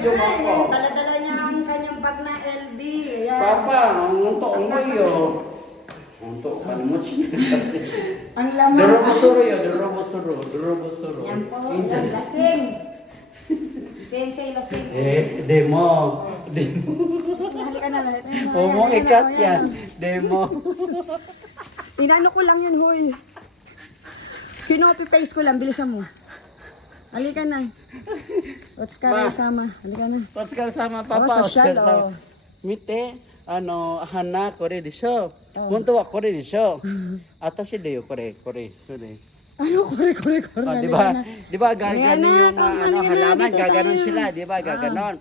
video mo ako. Dala-dala niya ang kanyang bag na LB. Ayan. Papa, ang untok mo yun. Untok ka mo siya. Ang laman. Durobosuro yun, durobosuro. Yan po, yan, lasing. Sensei lasing. Demo. Halika na. Humong ikat yan. Demo. Inano ko lang yun, hoy. Pinopi-paste ko lang, bilisan mo. Halika na. What's ka rin sama? Halika na. What's ka sama, Oh, Papa? social, oh. Mite, hana, kore de show. Punto wa kore de show. Atashi de yo, kore. Ano, kore. Di ba gaganon yung halaman, gaganon sila, di ba? Gaganon.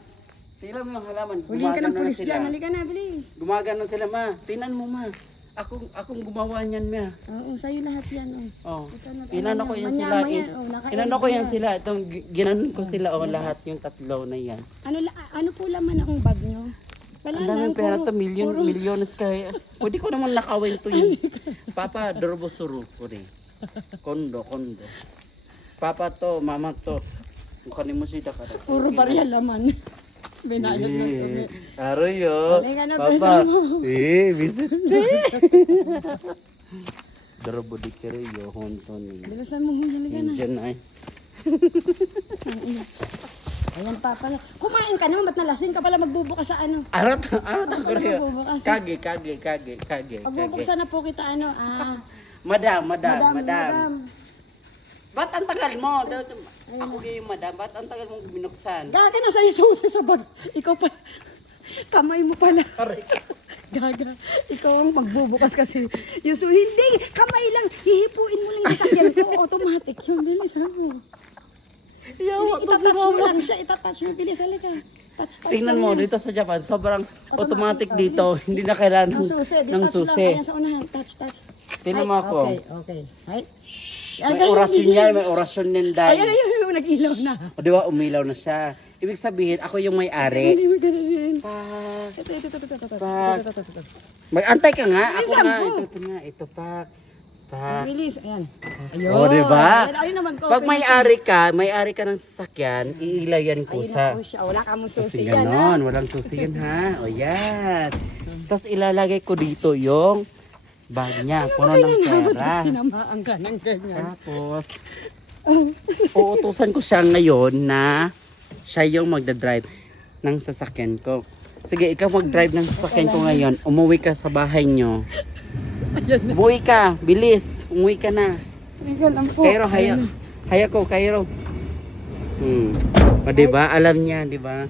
Tingnan mo yung halaman. Huliin ka ng gumaganon pulis sila. dyan. Halika na, bilis. Gumaganon sila, ma. Tingnan mo, ma. Akong gumawa niyan, ma. Oo, sa'yo lahat yan, oh. Oh. Inano ko yan sila. Inano ko yan sila. Itong ginanon ko sila, lahat yung tatlo na yan. Ano po laman akong bag nyo? Wala Ang daming pera to, milyones kaya. Pwede ko naman nakawin to yun. Papa, dorobosuro ko rin. Kondo. Papa to, mama to. Mukha ni mo sida ka. Puro barya laman. Binayad na kami. Aroy yo. Halika na, Papa. bilisan mo. Bisan. Dorobo di kere yo, honton ni. Bilisan mo, halika na. Diyan ay. Ayan pa pala. Kumain ka naman, ba't nalasing ka pala magbubukas sa ano? Ano to kore? Magbubukas. Kage. Magbubuksan na po kita ano, Madam. madam. Ba't ang tagal mo? Ako yung madam. Ba't ang tagal mong binuksan? Gaga na sa susi sa bag. Ikaw pa. Kamay mo pala. Gaga. Ikaw ang magbubukas kasi. Yung susi. Hindi. Kamay lang. Hihipuin mo lang yung sasakyan ko. Automatic yun. Bilisan mo. Itatouch mo lang siya. Itatouch mo. Bilis. Halika. Touch. Tingnan mo, dito sa Japan, sobrang automatic dito. Hindi na kailangan Ng susi. ng Touch lang. susi. Kaya sa unahan. Touch. Tingnan mo ako. Okay. Ay. May orasyon yan, may orasyon yan dahil. Ayun. Nag-ilaw na. O di ba, umilaw na siya. Ibig sabihin, ako yung may-ari. Hindi mo ganun. Pak. Ito. Mag-antay ka nga. Ako Bilisan nga. mo. Ito nga. Ito, pak. Pak. Bilis. Ayan. O, di ba? Ayun naman ko. Pag may-ari ka ng sasakyan, iilay yan kusa. Wala ka mong Kasi susi yan, ha? ganon, walang susi yan ha. O yan. Tapos ilalagay ko dito yung bag niya, puno ng pera. Tinamaan ka ng ganyan. Tapos, uutusan ko siya ngayon na siya yung magdadrive ng sasakyan ko. Sige, ikaw mag-drive ng sasakyan ko ngayon. Umuwi ka sa bahay nyo. Umuwi ka, bilis. Umuwi ka na. Ikaw lang po. Kairo, haya ko, Kairo. O diba? Alam niya, diba?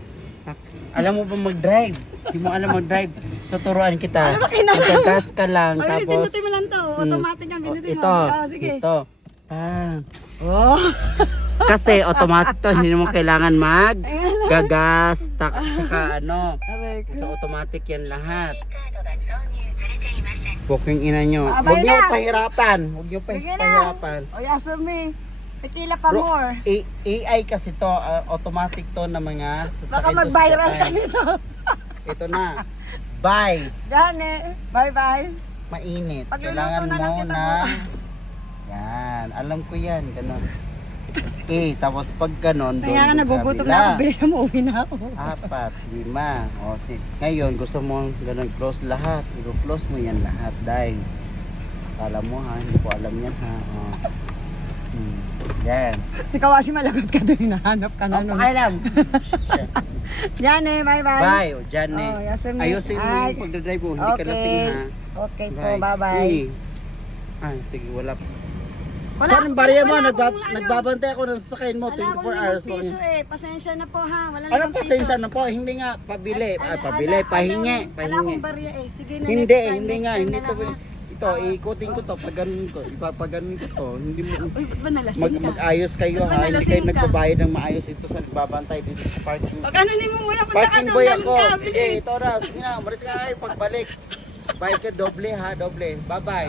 Alam mo ba mag-drive? Hindi mo alam mag-drive. Tuturuan kita. Ano ba kailangan? Magkagas ka lang. Ay, Tapos, pindutin mo lang to. Automatic ang pindutin mo. ito, Sige. ito. Ah. Oh. Kasi automatic to, hindi mo kailangan mag-gagas, tsaka ano. So automatic yan lahat. Booking ina nyo. Huwag nyo pahirapan. O, Yasumi. Tequila pa more. AI kasi to, automatic to na mga Baka sasakyan to sa mag-viral ka Japan. nito. Ito na. Bye. Gane. Bye-bye. Mainit. Pagluluto Kailangan na lang mo kita na. mo. Yan. Alam ko yan. Ganon. Tapos pag ganon, Kaya nga doon sa nagugutom kabila. na ako. Bilis na uwi na ako. 4, 5. O, ngayon, gusto mo ganun close lahat. I-close mo yan lahat dahil alam mo ha, hindi ko alam yan ha. O. Yan. Ikaw kasi malagot ka doon. Hinahanap ka na. Pakailam. Gane. Bye-bye. Bye. O, dyan eh. Oh, Yasumi. Ayusin mo Ay. yung pagdadrive mo. Hindi ka lasing ha. Okay po. Bye-bye. Ay, sige, wala. Wala Saan akong- bariya mo? wala akong ano. Nagbabantay ako ng sasakyan mo. Wala akong 24 hours 5 mo. piso eh. Pasensya na po ha. Wala Anong 5 piso. pasensya na po? Hindi nga, pabili. Pabili, pahingi. Wala akong barya eh. Sige na Hindi, next time. hindi next nga. time Hindi na to. lang, ha? Ito, ikutin ko to. Paganon ko. Ipapaganon ko to. Hindi mo. Uy, ba't ba nalasing ka? Mag-ayos kayo Ba't ba ha. Hindi kayo nalasing ka? nagbabayad ng maayos ito sa nagbabantay dito sa parking. Pag ano mo muna, punta ka Parking doon. boy galing ako. ka, Sige, bilis. ito na. Sige na. Umalis ka kayo pagbalik. Bye ka, doble ha, doble. Bye-bye.